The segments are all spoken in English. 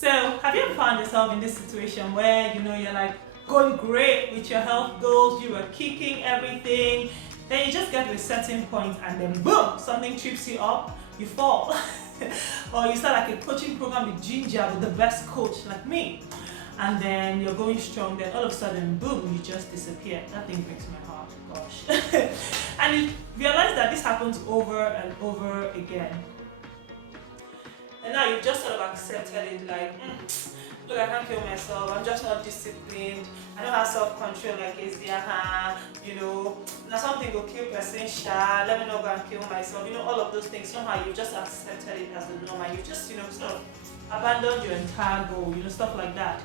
So, have you ever found yourself in this situation where you're like going great with your health goals, you were kicking everything, then you just get to a certain point and then boom, something trips you up, you fall. Or you start like a coaching program with Ginger, with the best coach like me, and then you're going strong, then all of a sudden, boom, you just disappear. That thing breaks my heart, gosh. And you realize that this happens over and over again. And now you've just sort of accepted it like, look, I can't kill myself, I'm just not disciplined, I don't have self-control like it's there, now something will kill person, let me not go and kill myself, all of those things. Somehow you've just accepted it as the norm and you've just, sort of abandoned your entire goal, stuff like that.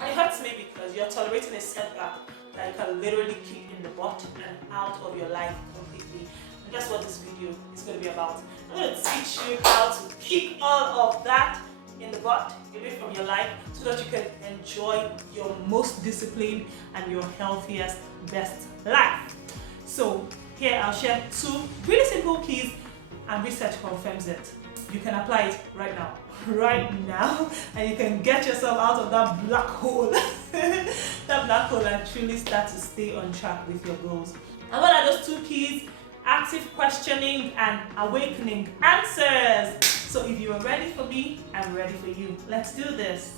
And it hurts me because you're tolerating a setback that you can literally kick in the butt and out of your life completely. And that's what this video is going to be about. I'm going to teach you how to kick all of that in the butt away from your life so that you can enjoy your most disciplined and your healthiest, best life. So here I'll share 2 really simple keys and research confirms it. You can apply it right now, and you can get yourself out of that black hole, and truly start to stay on track with your goals. And what are those 2 keys? Active questioning and awakening answers. So if you are ready for me, I'm ready for you. Let's do this.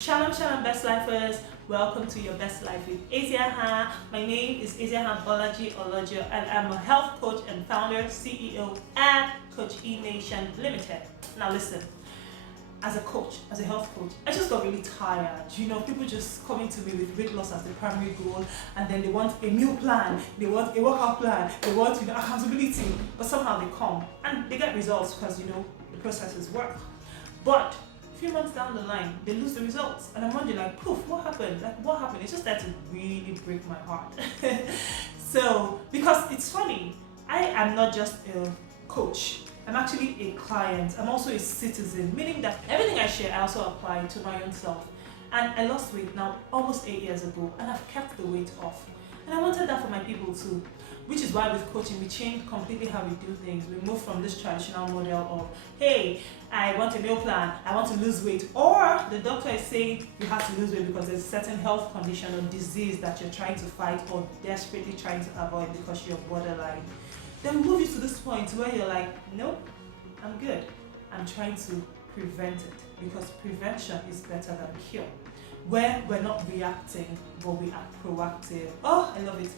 Shalom, best lifers. Welcome to your best life with Eziaha. My name is Eziaha Y.O.LO, and I'm a health coach and founder, CEO at Coach E Nation Limited. Now listen, as a coach, as a health coach, I just got really tired. People just coming to me with weight loss as the primary goal, and then they want a meal plan, they want a workout plan, they want accountability, but somehow they come and they get results because the processes work. But a few months down the line, they lose the results, and I'm wondering like, poof, what happened? Like, what happened? It just started to really break my heart. So, because it's funny, I am not just a coach. I'm actually a client. I'm also a citizen, meaning that everything I share, I also apply to my own self. And I lost weight now almost 8 years ago, and I've kept the weight off. And I wanted that for my people too, which is why with coaching, we changed completely how we do things. We moved from this traditional model of, hey, I want a meal plan, I want to lose weight, or the doctor is saying you have to lose weight because there's a certain health condition or disease that you're trying to fight or desperately trying to avoid because you're borderline. Then we move you to this point where you're like, nope, I'm good. I'm trying to prevent it because prevention is better than cure. Where we're not reacting, but we are proactive. Oh, I love it.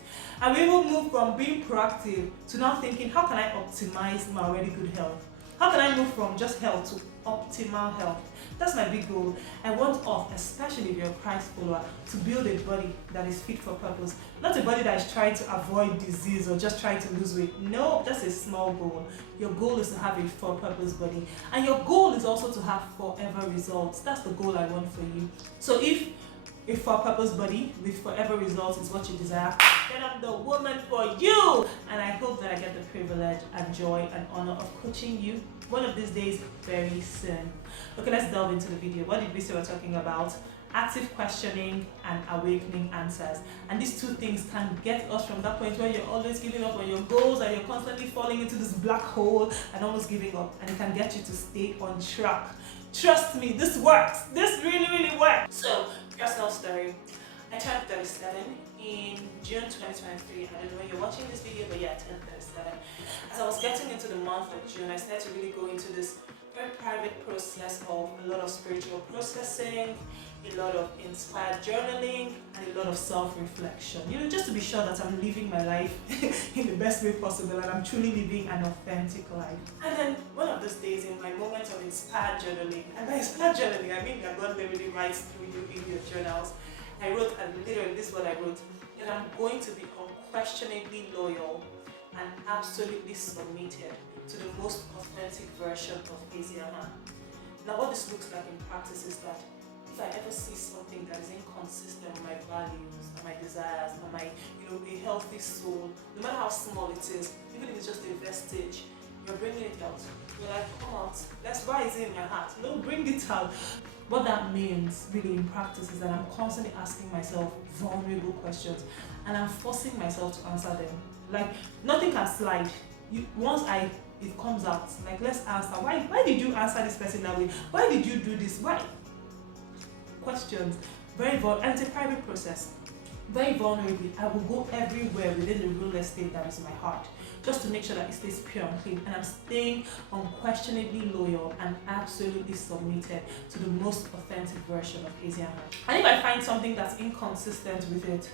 And we will move from being proactive to now thinking, how can I optimize my already good health? How can I move from just health to optimal health? That's my big goal. I want us, especially if you're a Christ follower, to build a body that is fit for purpose. Not a body that is trying to avoid disease or just trying to lose weight. No, that's a small goal. Your goal is to have a for purpose body. And your goal is also to have forever results. That's the goal I want for you. So if a for purpose body with forever results is what you desire, then I'm the woman for you. And I hope that I get the privilege and joy and honor of coaching you one of these days very soon. Okay, let's delve into the video. What did we say we're talking about? Active questioning and awakening answers. And these 2 things can get us from that point where you're always giving up on your goals and you're constantly falling into this black hole and almost giving up, and it can get you to stay on track. Trust me, this works. This really works. So, personal story. I turned 37 in June 2023. I don't know when you're watching this video, but yeah, I turned 37. As I was getting into the month of June, I started to really go into this very private process of a lot of spiritual processing, a lot of inspired journaling, and a lot of self-reflection. Just to be sure that I'm living my life in the best way possible and I'm truly living an authentic life. And then one of those days, in my moment of inspired journaling, and by inspired journaling, I mean that God literally writes through you in your journals. I wrote, and literally this is what I wrote, that I'm going to be unquestionably loyal and absolutely submitted to the most authentic version of Eziaha. Now what this looks like in practice is that if I ever see something that is inconsistent with my values and my desires and my, a healthy soul, no matter how small it is, even if it's just a vestige, You're bringing it out. You're like, come out. That's why it's in your heart. No, bring it out. What that means really in practice is that I'm constantly asking myself vulnerable questions and I'm forcing myself to answer them. Like nothing can slide. It comes out, like let's answer. Why did you answer this person that way? Why did you do this? Why? Questions. Very vulnerable, and it's a private process. Very vulnerably, I will go everywhere within the real estate that is in my heart, just to make sure that it stays pure and clean, and I'm staying unquestionably loyal and absolutely submitted to the most authentic version of Asian Hand. And if I find something that's inconsistent with it,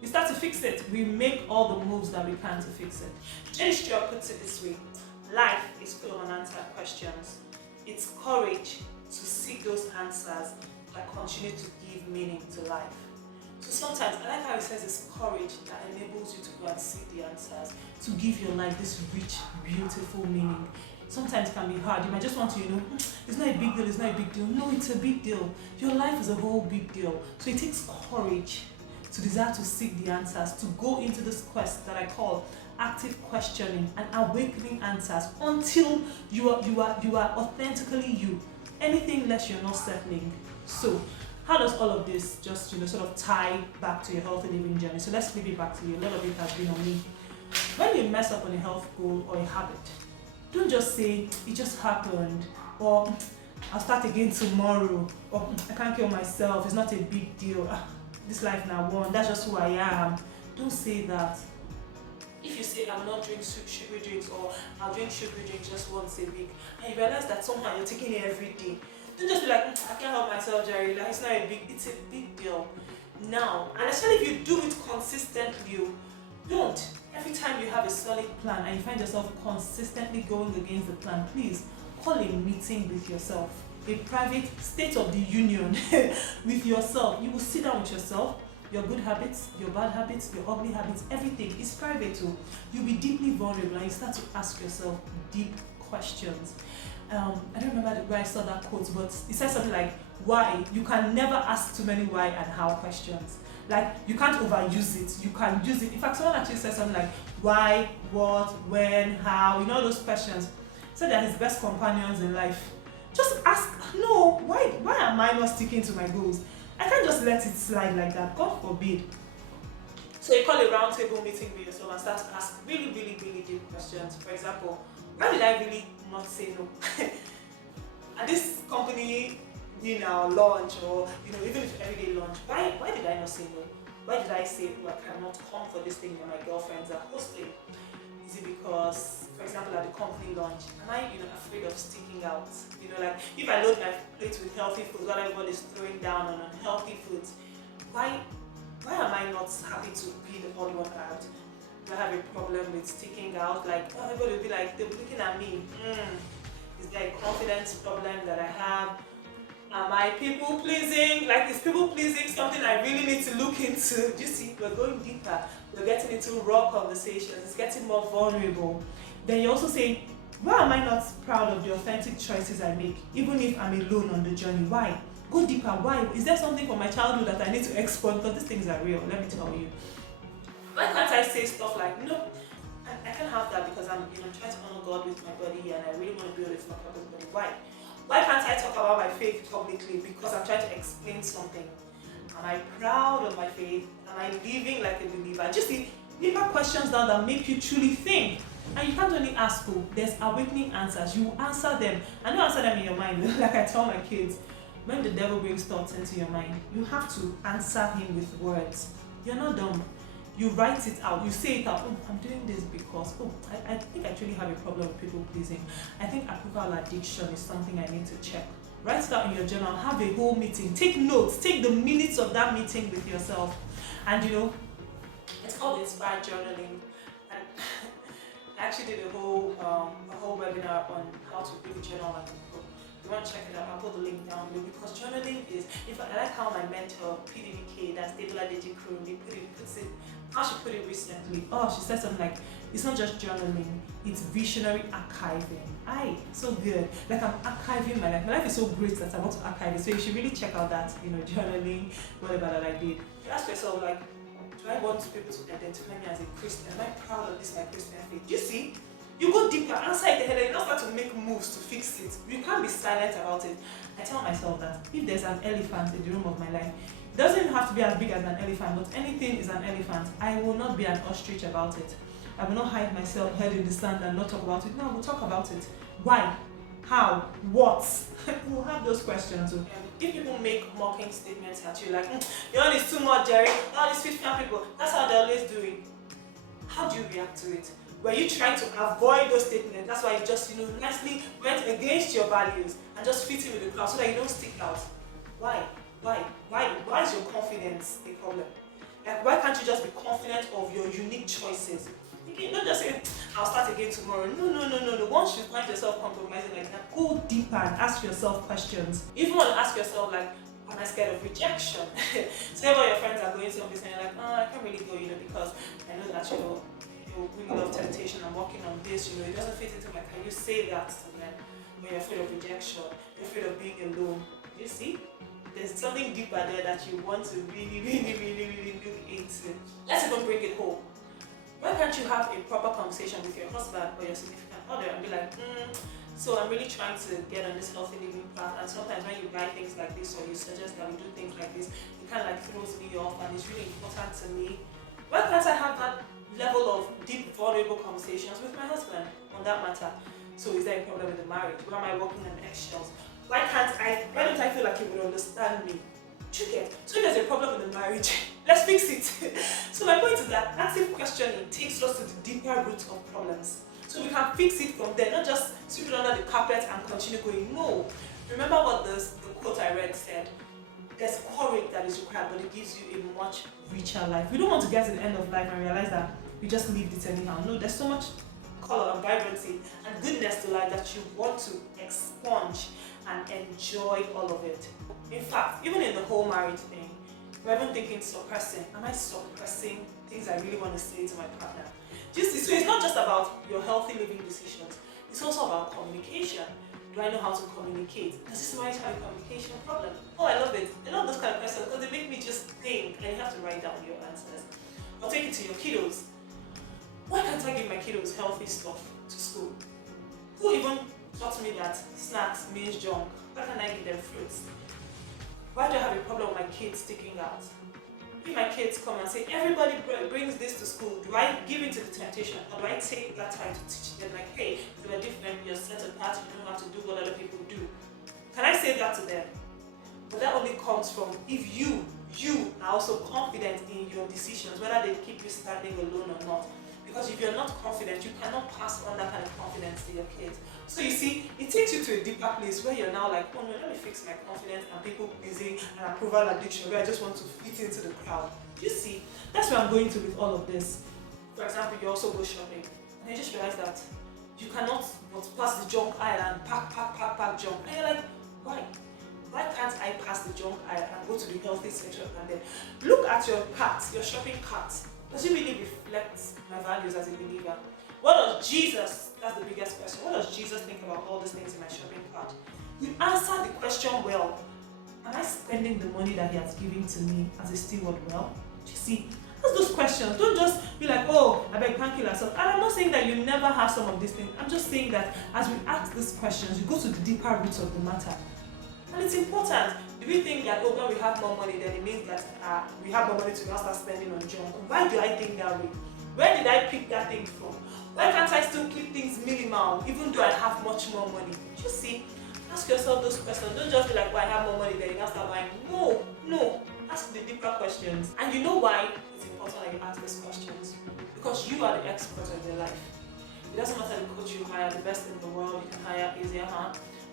we start to fix it. We make all the moves that we can to fix it. Jenny Stewart puts it this way: life is full of unanswered questions. It's courage to seek those answers that continue to give meaning to life. So sometimes, I like how it says it's courage that enables you to go and seek the answers, to give your life this rich, beautiful meaning. Sometimes it can be hard. You might just want to, it's not a big deal, it's not a big deal. No, it's a big deal. Your life is a whole big deal. So it takes courage to desire to seek the answers, to go into this quest that I call active questioning and awakening answers until you are authentically you. Anything less, you're not settling. So how does all of this just sort of tie back to your healthy living journey? So let's flip it back to you. A lot of it has been on me. When you mess up on a health goal or a habit, don't just say it just happened, or I'll start again tomorrow, or I can't kill myself, it's not a big deal, this life now one, that's just who I am. Don't say that. If you say I'm not drinking sugary drinks, or I'll drink sugary drinks just once a week, and you realize that somehow you're taking it every day, don't just be like, I can't help myself, Jerry. Like, it's a big deal. Now, and especially if you do it consistently, don't. Every time you have a solid plan and you find yourself consistently going against the plan, please call a meeting with yourself. A private state of the union with yourself. You will sit down with yourself, your good habits, your bad habits, your ugly habits, everything is private too. You'll be deeply vulnerable and you start to ask yourself deep questions. I don't remember where I saw that quote, but it says something like, why? You can never ask too many why and how questions. Like, you can't overuse it. You can use it. In fact, someone actually said something like, why, what, when, how, those questions. So they're his best companions in life. Just ask, no, why am I not sticking to my goals? I can't just let it slide like that. God forbid. So you call a round table meeting with yourself and start to ask really, really, really deep questions. For example, why did I really not say no? At this company launch, or even if everyday launch, why did I not say no? Why did I say, I cannot come for this thing that my girlfriends are hosting? Is it because, for example, at the company launch, am I afraid of sticking out? Like if I load my plate with healthy food, what everyone is throwing down on unhealthy foods, why am I not happy to be the odd one out? Do I have a problem with sticking out? Like everybody will be like, they're looking at me. Is there a confidence problem that I have? Am I people pleasing? Like, is people pleasing something I really need to look into? Do you see? We're going deeper. We're getting into raw conversations. It's getting more vulnerable. Then you also say, why am I not proud of the authentic choices I make, even if I'm alone on the journey? Why? Go deeper. Why? Is there something from my childhood that I need to export? Because these things are real. Let me tell you. Why can't I say stuff like, no, I can't have that because I'm trying to honor God with my body and I really want to build it for my purpose body. Why? Why can't I talk about my faith publicly? Because I'm trying to explain something. Am I proud of my faith? Am I living like a believer? Just see, deeper questions down that make you truly think. And you can't only ask who. There's awakening answers. You answer them. And don't answer them in your mind. Like I tell my kids, when the devil brings thoughts into your mind, you have to answer him with words. You're not dumb. You write it out, you say it out. I'm doing this because, I think I truly have a problem with people pleasing. I think alcohol addiction is something I need to check. Write it out in your journal, have a whole meeting, take notes, take the minutes of that meeting with yourself. And it's called Inspired Journaling. And I actually did a whole webinar on how to really journal like a book. If you want to check it out, I'll put the link down below, because journaling is, in fact, I like how my mentor, PDDK, that's David Deji Kurumi, puts it, how she put it recently. She said something like, it's not just journaling, it's visionary archiving. So good. Like, I'm archiving my life. My life is so great that I want to archive it. So you should really check out that, journaling, whatever that I did. You ask yourself, like, do I want people to identify me as a Christian? Am I proud of this, my Christian faith? Do you see? You go deeper, answer it ahead, and you don't start to make moves to fix it. You can't be silent about it. I tell myself that if there's an elephant in the room of my life, it doesn't even have to be as big as an elephant, but anything is an elephant. I will not be an ostrich about it. I will not hide myself head in the sand and not talk about it. No, I will talk about it. Why? How? What? We'll have those questions. If people make mocking statements at you like, your own is too much, Jerry, all these 50 people, that's how they always do it. How do you react to it? Were you trying to avoid those statements? That's why you just, nicely went against your values and just fit in with the crowd so that you don't stick out. Why? Why is your confidence a problem? Like, why can't you just be confident of your unique choices? Don't just say, I'll start again tomorrow. No. Once you find yourself compromising like that, go deeper and ask yourself questions. You even want to ask yourself, like, am I scared of rejection? So all your friends are going somewhere and you're like, I can't really go, because I know that you really love temptation. I'm working on this, it doesn't fit into my career. You say that to them when you're afraid of rejection, you're afraid of being alone. You see? There's something deeper there that you want to really look into. Let's even bring it home. Why can't you have a proper conversation with your husband or your significant other and be like, so I'm really trying to get on this healthy living path, and sometimes when you buy things like this or you suggest that we do things like this, it kind of like throws me off and it's really important to me. Why can't I have that level of deep, vulnerable conversations with my husband on that matter? So is there a problem with the marriage? Why am I walking on eggshells? Why don't I feel like he would understand me? So if there's a problem in the marriage, let's fix it. So my point is that active questioning takes us to the deeper root of problems. So we can fix it from there, not just sweep it under the carpet and continue going. No. Remember what the quote I read said, there's courage that is required, but it gives you a much richer life. We don't want to get to the end of life and realize that we just lived it anyhow. No, there's so much color and vibrancy and goodness to life that you want to expunge and enjoy all of it. In fact, even in the whole marriage thing, we're even thinking suppressing. Am I suppressing things I really want to say to my partner? So it's not just about your healthy living decisions. It's also about communication. Do I know how to communicate? Does this marriage have a communication problem? Oh, I love it. I love those kind of questions because they make me just think, and you have to write down your answers. Or take it to your kiddos. Why can't I give my kiddos healthy stuff to school? Who even taught me that snacks means junk? Why can't I give them fruits? Why do I have a problem with my kids sticking out? If my kids come and say, everybody brings this to school, do I give in to the temptation or do I take that time to teach them like, hey, you are different, you're set apart, you don't have to do what other people do? Can I say that to them? But that only comes from if you are also confident in your decisions, whether they keep you standing alone or not. Because if you're not confident, you cannot pass on that kind of confidence to your kids. So you see, it takes you to a deeper place where you're now like, oh no, let me fix my confidence and people pleasing and approval addiction where I just want to fit into the crowd. You see, that's where I'm going to with all of this. For example, you also go shopping and you just realize that you cannot but pass the junk aisle and pack junk. And you're like, why? Why can't I pass the junk aisle and go to the healthy section and then look at your cart, your shopping cart? Does it really reflect my values as a believer? What does Jesus, that's the biggest question, what does Jesus think about all these things in my shopping cart? You answer the question well. Am I spending the money that he has given to me as a steward well? You see, ask those questions. Don't just be like, oh, I beg, can't kill ourselves. And I'm not saying that you never have some of these things. I'm just saying that as we ask these questions, you go to the deeper roots of the matter. And it's important. Do we think that, when we have more money, then it means that we have more money to now start spending on junk? Why do I think that way? Where did I pick that thing from? Why can't I still keep things minimal, even though I have much more money? You see, ask yourself those questions. Don't just be like, well, I have more money, then you can start buying. No. Ask the deeper questions. And you know why it's important that you ask these questions? Because you are the expert of your life. It doesn't matter the coach you hire, the best in the world, you can hire easier,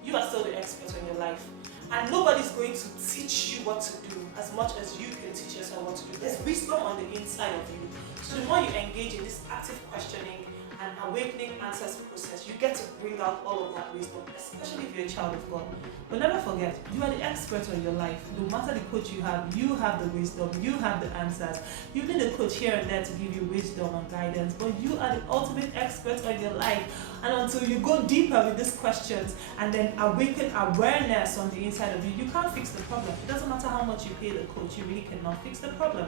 You are still the expert in your life. And nobody's going to teach you what to do as much as you can teach yourself what to do. There's wisdom on the inside of you. So the more you engage in this active questioning and awakening answers process, you get to bring out all of that wisdom, especially if you're a child of God. But never forget, you are the expert on your life. No matter the coach you have the wisdom, you have the answers. You need a coach here and there to give you wisdom and guidance, but you are the ultimate expert on your life. And until you go deeper with these questions and then awaken awareness on the inside of you, you can't fix the problem. It doesn't matter how much you pay the coach, you really cannot fix the problem.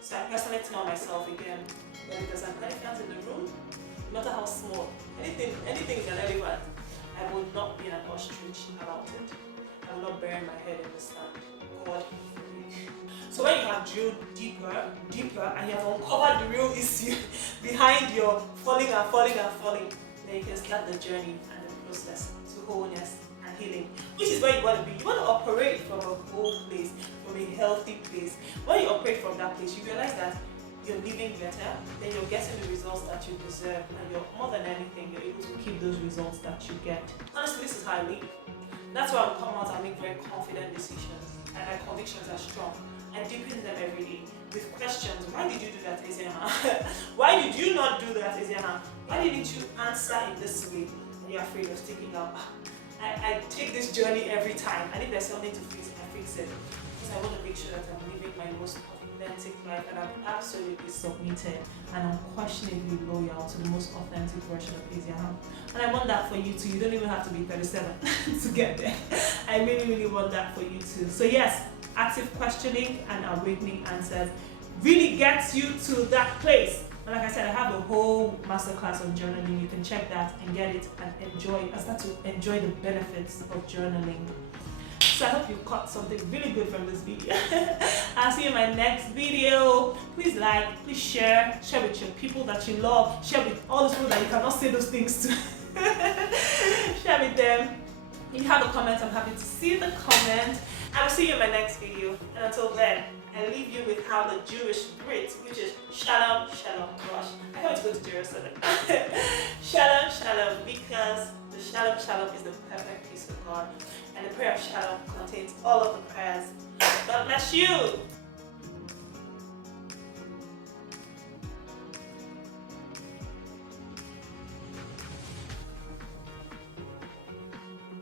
So I personally tell myself again, that if there's an elephant in the room, no matter how small, anything is an elephant. I will not be an ostrich about it. I will not bury my head in the sand. God forbid. So when you have drilled deeper, and you have uncovered the real issue behind your falling, then you can start the journey and the process to wholeness and healing, which is where you want to be. You want to operate from a whole place, from a healthy place. When you operate from that place, you realize that you're living better, then you're getting the results that you deserve, and you're more than anything, you're able to keep those results that you get. Honestly, this is how I live. That's why I come out and make very confident decisions, and my convictions are strong. I deepen them every day with questions. Why did you do that, Ezeha? Why did you not do that, Ezeha? Why didn't you answer in this way? And you're afraid of sticking out. I take this journey every time, and if there's something to fix, I fix it. Because I want to make sure that I'm living my most authentic life, and I'm absolutely submitted and unquestionably loyal to the most authentic version of Ezeha. And I want that for you too. You don't even have to be 37 to get there. I really want that for you too. So yes, active questioning and awakening answers really gets you to that place. And like I said, I have a whole masterclass on journaling. You can check that and get it and enjoy it. I start to enjoy the benefits of journaling. So I hope you caught something really good from this video. I'll see you in my next video. Please like, please share with your people that you love, share with all those people that you cannot say those things to. Share with them. If you have a comment, I'm happy to see the comment. I will see you in my next video. And until then, I leave you with how the Jewish greet, which is Shalom, Shalom. Gosh, I have to go to Jerusalem. Shalom, Shalom, because the Shalom, Shalom is the perfect peace of God. And the prayer of Shalom contains all of the prayers. God bless you.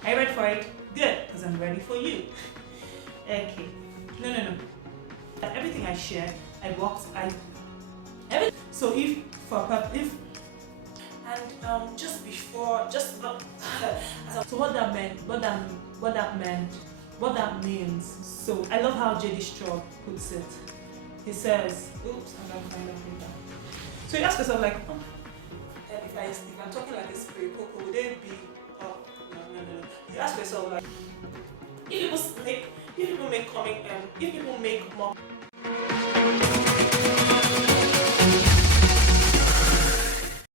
Are you ready for it? Good, because I'm ready for you. Okay. No. Everything I share, so so what that means. So I love how J.D. Straub puts it. He says, oops, I'm gonna find out later. So you ask yourself like, if I'm talking like a spirit, would it be no. You ask yourself like, if people make more